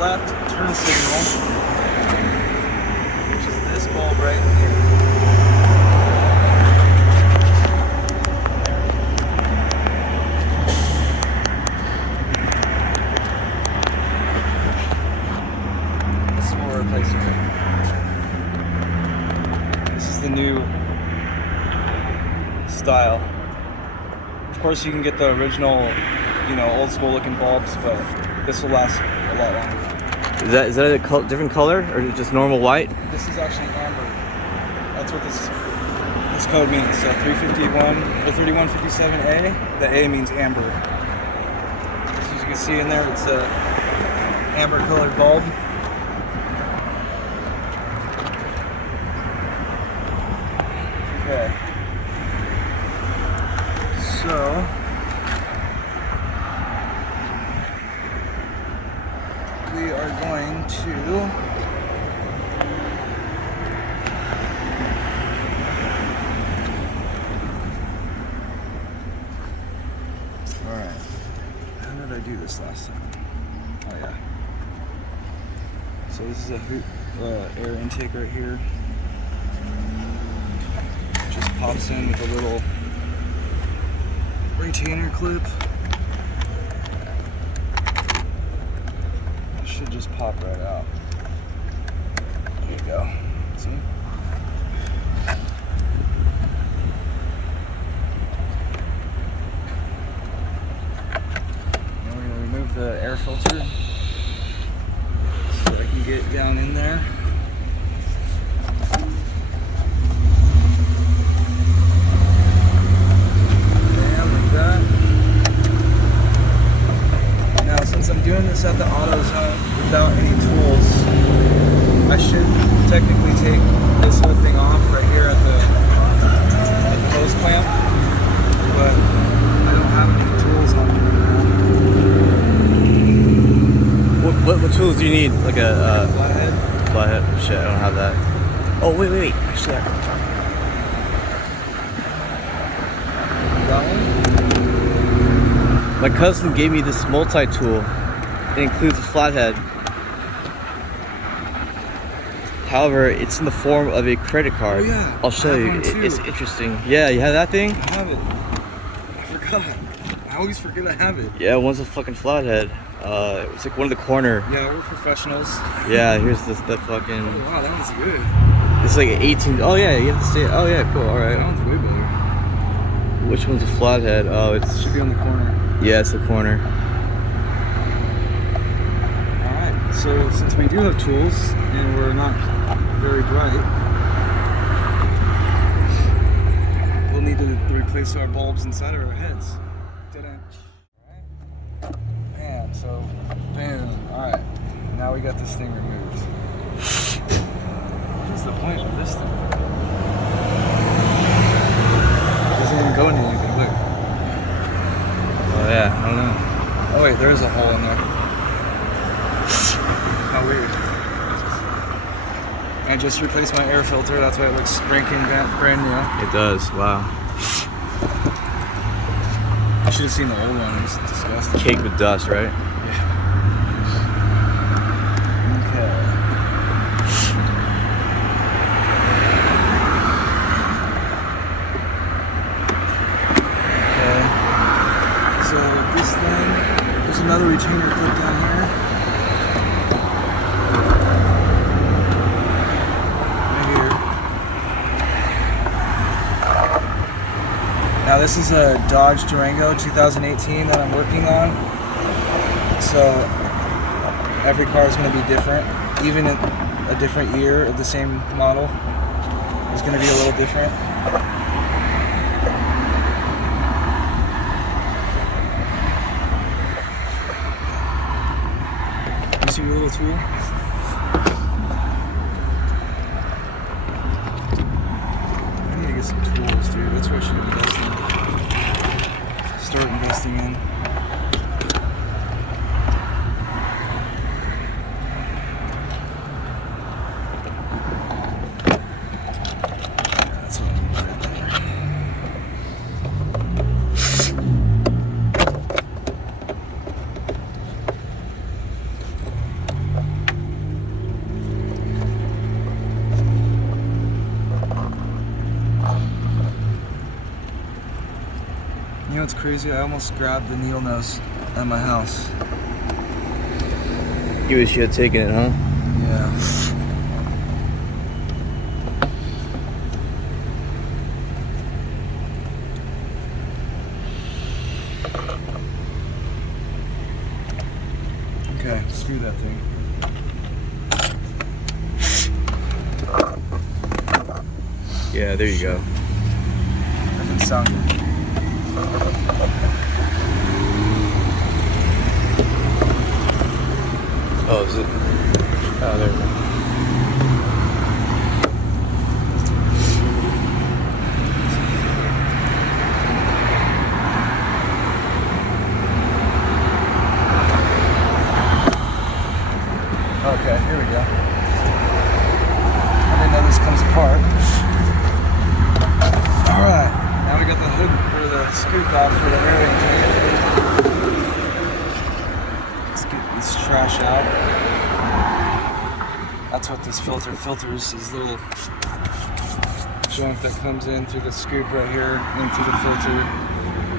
left turn signal, which is this bulb right here. This will replace it. This is the new style. Of course, you can get the original, you know, old school looking bulbs, but this will last a lot longer. Is that a different color or is it just normal white? This is actually amber. That's what this code means. So 351 or 3157A, the A means amber. As you can see in there, it's a amber colored bulb. Okay. So we are going to how did I do this last time? Oh yeah. So this is a air intake right here. Just pops in with a little retainer clip. It should just pop right out. There you go. See? Now we're going to remove the air filter so I can get down in there. I'm doing this at the auto zone without any tools. I should technically take this whole thing off right here at the hose clamp, but I don't have any tools on me. What tools do you need? Like a Flathead? Flathead? Shit, I don't have that. Oh wait. Actually, That one? my cousin gave me this multi-tool. It includes a flathead. However, it's in the form of a credit card. Oh yeah. I'll show you. It's interesting. Yeah, you have that thing? I have it. I forgot. I always forget I have it. Yeah, one's a fucking flathead. It's like one in the corner. Yeah, we're professionals. Yeah, here's the fucking. Oh wow, that one's good. It's like an 18. Oh yeah, you have to stay. Oh yeah, cool. All right. That one's way better. Which one's a flathead? Oh, it should be on the corner. Yeah, it's the corner. Alright, so since we do have tools and we're not very bright, we'll need to replace our bulbs inside of our heads. Alright. Man, so boom. Alright. Now we got this thing removed. What is the point of this thing? It doesn't even go into anything, look. Oh yeah, I don't know. Oh wait, there is a hole in there. How weird. I just replaced my air filter, that's why it looks spanking brand new. It does, wow. I should have seen the old one, it was disgusting. Caked with dust, right? Yeah. Okay. So this thing, there's another retainer clip down here. Right here. Now this is a Dodge Durango 2018 that I'm working on. So every car is going to be different. Even in a different year of the same model is going to be a little different. See your little tool? I need to get some tools, dude. That's what I should invest in. Start investing in. That's what I need right there. crazy? I almost grabbed the needle nose at my house. You wish you had taken it, huh? Yeah. Okay, screw that thing. Yeah, there you go. That didn't sound good. Oh, is it? Oh, there we go. Okay, here we go. I didn't know this comes apart. Alright, now we got the hood or the scoop off for the air intake. Let's get this trash out. That's what this filter filters, is little junk that comes in through the scoop right here, into the filter,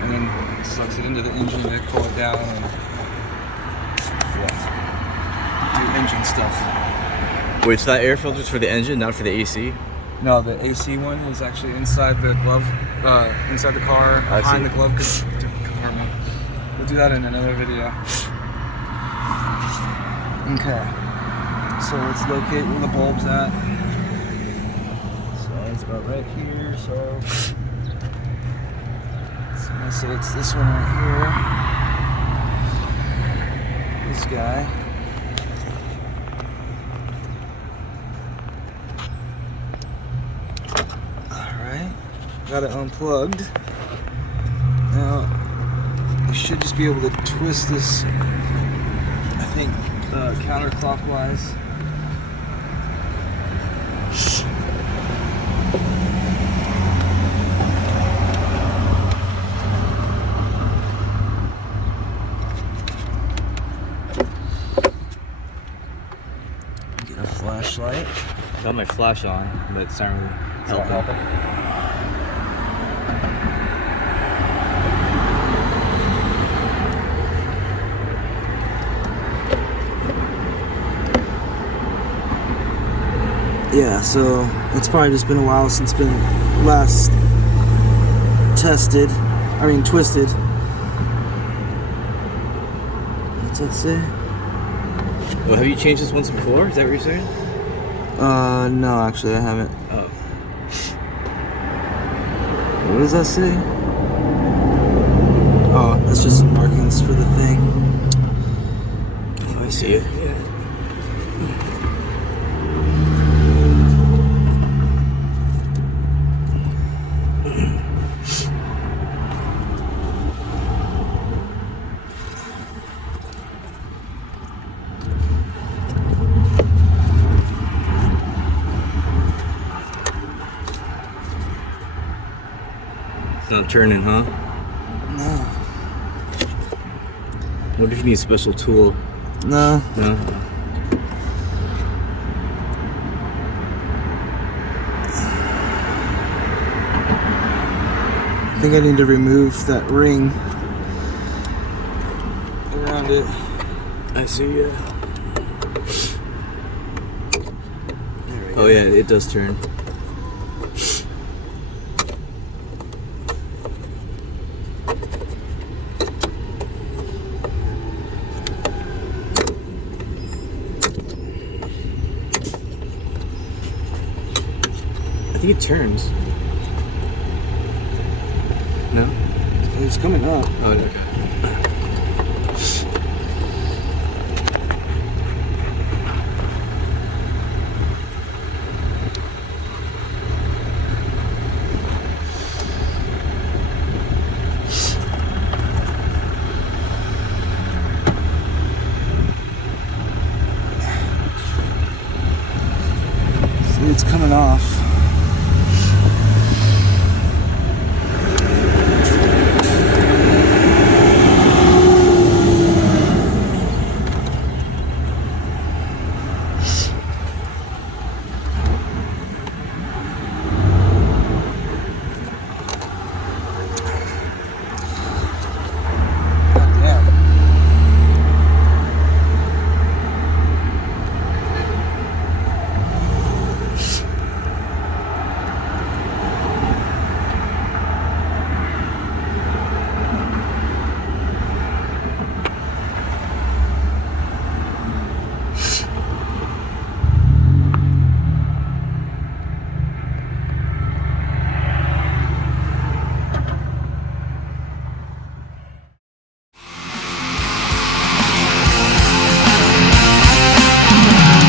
and then sucks it into the engine to cool it down and do engine stuff. Wait, so that air filter's for the engine, not for the AC? No, the AC one is actually inside the glove, inside the car, behind the glove compartment. We'll do that in another video. Okay, so let's locate where the bulb's at. So it's about right here, so I'm gonna say it's this one right here. This guy. Got it unplugged. Now, you should just be able to twist this, I think, counterclockwise. Get a flashlight. Got my flash on, but it's not really helping. Yeah, so it's probably just been a while since it's been last twisted. What's that say? Well, have you changed this once before? Is that what you're saying? No, actually I haven't. Oh. What does that say? Oh, that's just some markings for the thing. Oh, I see it. Yeah. It's not turning, huh? No. What if you need a special tool? No. No? I think I need to remove that ring around it. I see, yeah. There we go. Oh yeah, it does turn. I think it turns. No? It's coming up. Oh, okay. See, it's coming off.